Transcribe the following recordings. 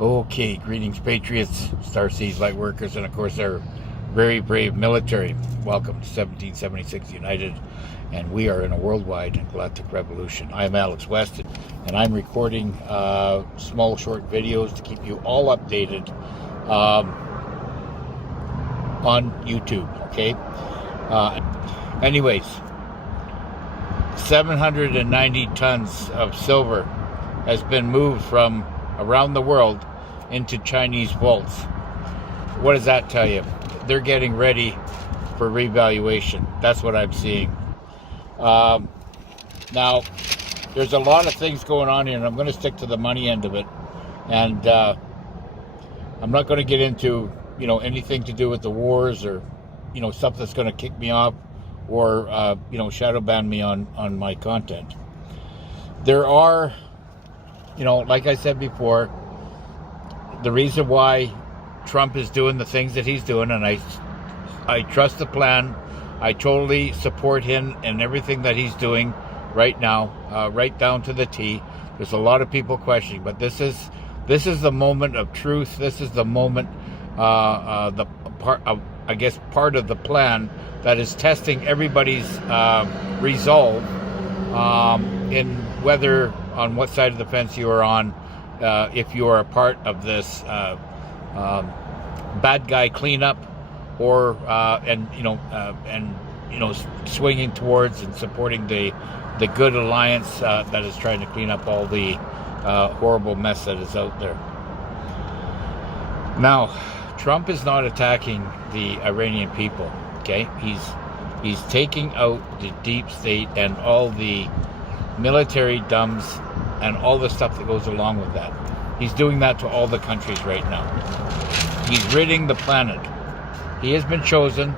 Okay, greetings, Patriots, Starseeds, Lightworkers, and of course our very brave military. Welcome to 1776 United, and we are in a worldwide galactic revolution. I'm Alex West, and I'm recording small, short videos to keep you all updated on YouTube, okay? Anyways, 790 tons of silver has been moved from around the world into Chinese vaults. What does that tell you? They're getting ready for revaluation. That's what I'm seeing. Now, there's a lot of things going on here, and I'm going to stick to the money end of it. And I'm not going to get into, anything to do with the wars or, stuff that's going to kick me off or, shadow ban me on my content. There are, like I said before, the reason why Trump is doing the things that he's doing, and I trust the plan. I totally support him and everything that he's doing right now, right down to the T. There's a lot of people questioning, but this is the moment of truth. This is the moment, the part of, I guess, part of the plan that is testing everybody's resolve in whether on what side of the fence you are on, if you are a part of this bad guy cleanup, or swinging towards and supporting the good alliance that is trying to clean up all the horrible mess that is out there. Now, Trump is not attacking the Iranian people. Okay, he's taking out the deep state and all the military dumbs and all the stuff that goes along with that. He's doing that to all the countries right now. He's ridding the planet. He has been chosen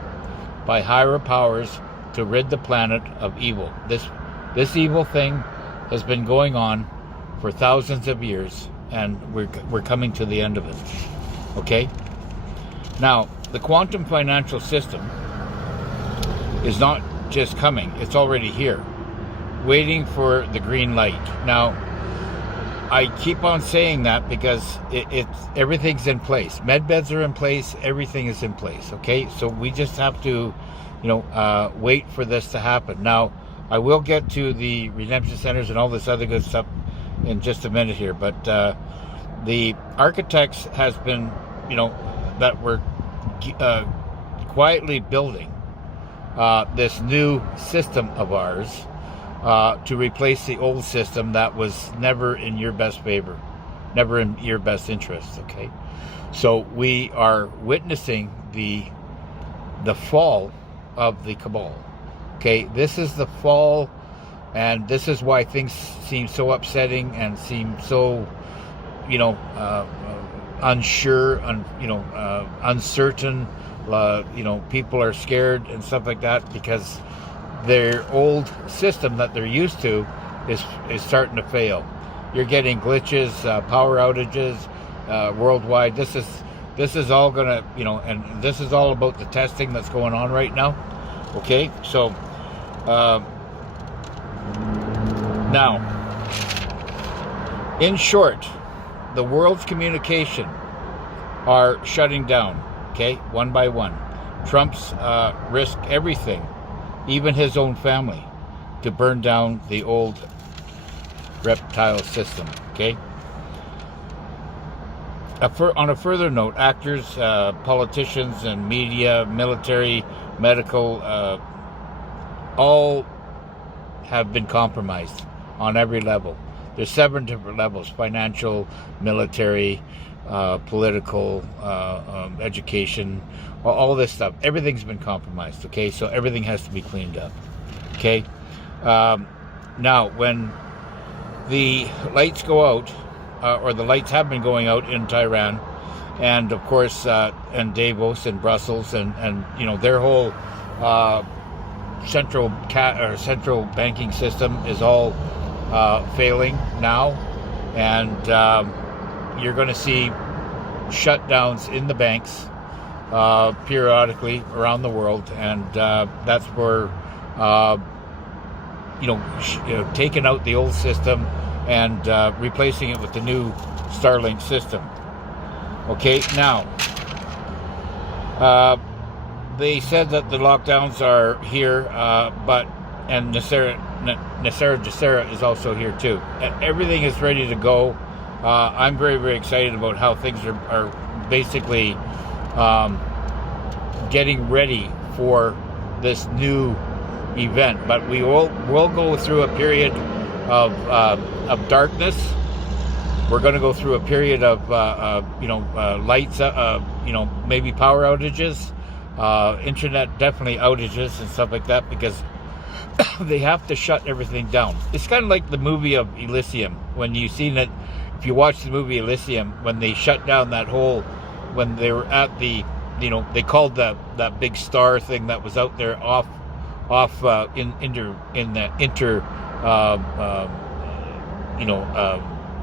by higher powers to rid the planet of evil. This evil thing has been going on for thousands of years, and we're coming to the end of it. Okay? Now, the quantum financial system is not just coming, it's already here, waiting for the green light. Now, I keep on saying that because it's everything's in place. Med beds are in place, everything is in place, okay? So we just have to, wait for this to happen. Now, I will get to the redemption centers and all this other good stuff in just a minute here, but the architects has been, that we're quietly building this new system of ours to replace the old system that was never in your best favor, never in your best interest, okay? So we are witnessing the fall of the cabal, okay? This is the fall, and this is why things seem so upsetting and seem so, unsure, uncertain. People are scared and stuff like that because their old system that they're used to is starting to fail. You're getting glitches, power outages worldwide. This is all gonna, and this is all about the testing that's going on right now. Okay, so now, in short, the world's communication are shutting down. Okay, one by one. Trump's risked everything, even his own family, to burn down the old reptile system, okay? On a further note, actors, politicians, and media, military, medical, all have been compromised on every level. There's 7 different levels: financial, military, political, education, all this stuff. Everything's been compromised, okay? So everything has to be cleaned up, okay? Now, when the lights go out, or the lights have been going out in Tehran, and of course, and Davos and Brussels, and their whole central banking system is all failing now, and you're going to see shutdowns in the banks periodically around the world, and that's where taking out the old system and replacing it with the new Starlink system. Okay, now, they said that the lockdowns are here, and Nasera Jacera is also here too. Everything is ready to go. I'm very, very excited about how things are basically getting ready for this new event. But we'll go through a period of darkness. We're going to go through a period of lights, maybe power outages, internet definitely outages and stuff like that, because they have to shut everything down. It's kind of like the movie of Elysium. When you've seen it, if you watch the movie Elysium, when they shut down that whole, when they were at the, they called that big star thing that was out there off in the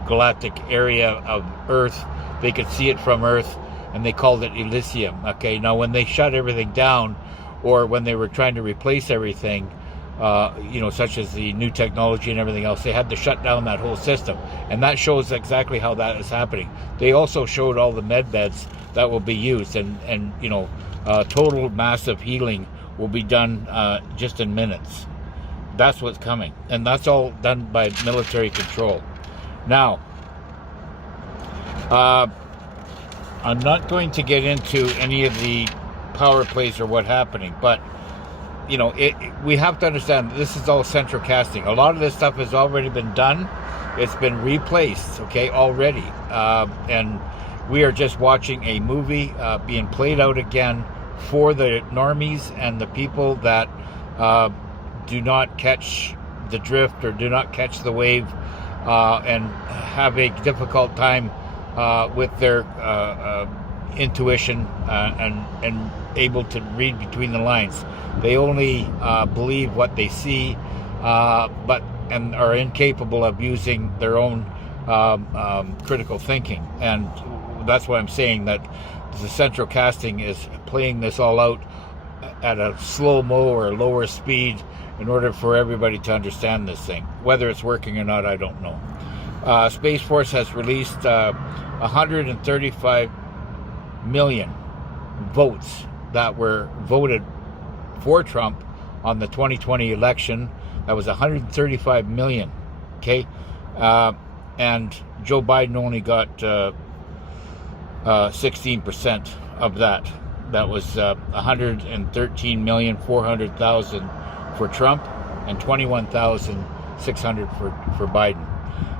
galactic area of Earth. They could see it from Earth, and they called it Elysium. Okay, now when they shut everything down, or when they were trying to replace everything, such as the new technology and everything else, they had to shut down that whole system. And that shows exactly how that is happening. They also showed all the med beds that will be used, and total massive healing will be done just in minutes. That's what's coming, and that's all done by military control. Now, I'm not going to get into any of the power plays or what's happening, but we have to understand that this is all central casting. A lot of this stuff has already been done. It's been replaced, okay, already. And we are just watching a movie being played out again for the normies and the people that do not catch the drift or do not catch the wave and have a difficult time with their intuition and able to read between the lines. They only believe what they see, and are incapable of using their own critical thinking. And that's why I'm saying that the central casting is playing this all out at a slow-mo or lower speed in order for everybody to understand this thing. Whether it's working or not, I don't know. Space Force has released 135 million votes that were voted for Trump on the 2020 election. That was 135 million, okay? And Joe Biden only got 16% of that. That was 113,400,000 for Trump and 21,600 for Biden.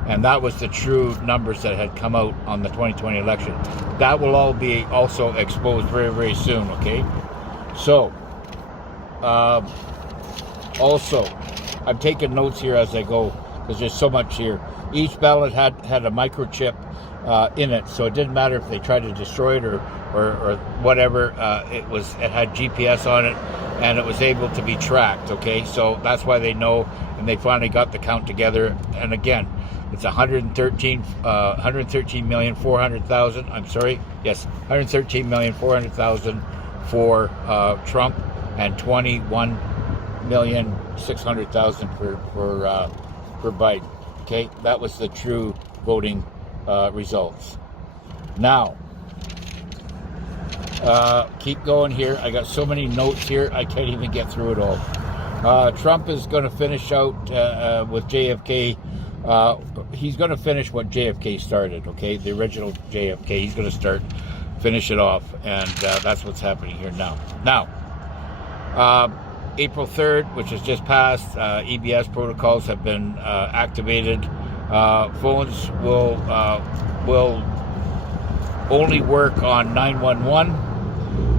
And that was the true numbers that had come out on the 2020 election. That will all be also exposed very, very soon, okay? So, also, I'm taking notes here as I go, because there's so much here. Each ballot had a microchip in it, so it didn't matter if they tried to destroy it or whatever. It had GPS on it, and it was able to be tracked, okay? So that's why they know, and they finally got the count together. And again, it's 113,400,000. I'm sorry. Yes, 113,400,000 for Trump, and 21,600,000 for Biden. Okay, that was the true voting results. Now, keep going here. I got so many notes here, I can't even get through it all. Trump is going to finish out with JFK. He's going to finish what JFK started, okay? The original JFK. He's going to finish it off, and that's what's happening here now. Now, April 3rd, which has just passed, EBS protocols have been activated. Phones will only work on 911.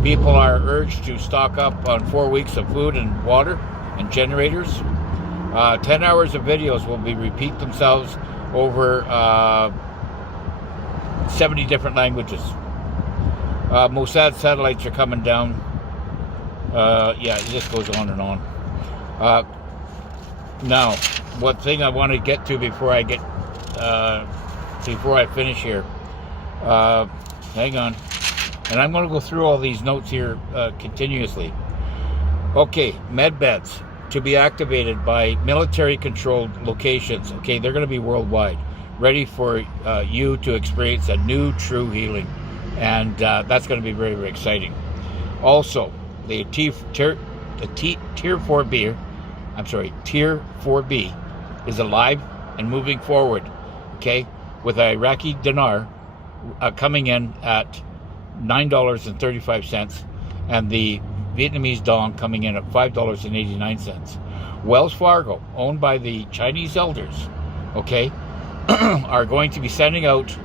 People are urged to stock up on 4 weeks of food and water and generators. 10 hours of videos will repeat themselves over 70 different languages. Mossad satellites are coming down. Yeah, it just goes on and on. Now, one thing I want to get to before I finish here. Hang on. And I'm going to go through all these notes here continuously. Okay, med beds to be activated by military-controlled locations. Okay, they're going to be worldwide, ready for you to experience a new true healing. and that's going to be very, very exciting. Also, the Tier 4B, Tier 4B is alive and moving forward, okay, with Iraqi dinar coming in at $9.35, and the Vietnamese dong coming in at $5.89. Wells Fargo, owned by the Chinese elders, okay, are going to be sending out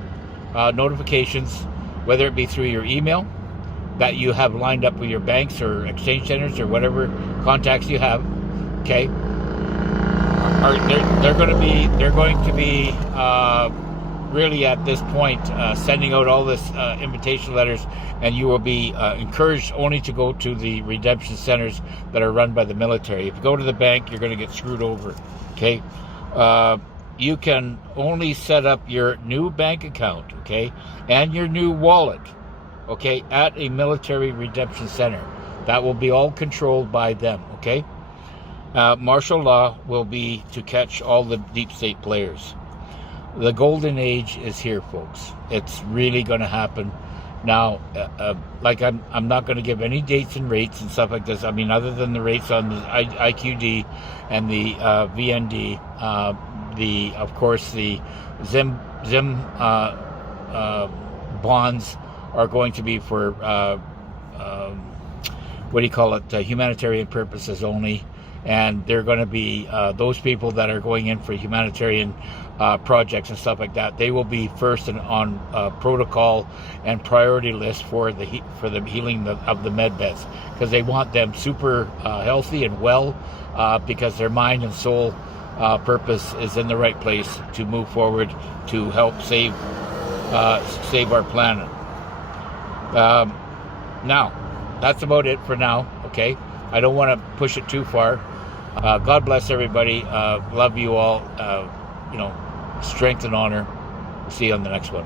notifications, whether it be through your email that you have lined up with your banks or exchange centers or whatever contacts you have, okay. They're going to be really at this point sending out all this invitation letters, and you will be encouraged only to go to the redemption centers that are run by the military. If you go to the bank, you're going to get screwed over, okay. You can only set up your new bank account, okay, and your new wallet, okay, at a military redemption center. That will be all controlled by them, okay. Martial law will be to catch all the deep state players. The golden age is here, folks. It's really going to happen. Now, like I'm not going to give any dates and rates and stuff like this. I mean, other than the rates on the IQD and the VND, of course, the Zim bonds are going to be for humanitarian purposes only. And they're going to be those people that are going in for humanitarian projects and stuff like that. They will be first on protocol and priority list for the healing of the med beds, because they want them super healthy and well, because their mind and soul purpose is in the right place to move forward to help save our planet. Now, that's about it for now. Okay, I don't want to push it too far. God bless everybody. Love you all. Strength and honor. See you on the next one.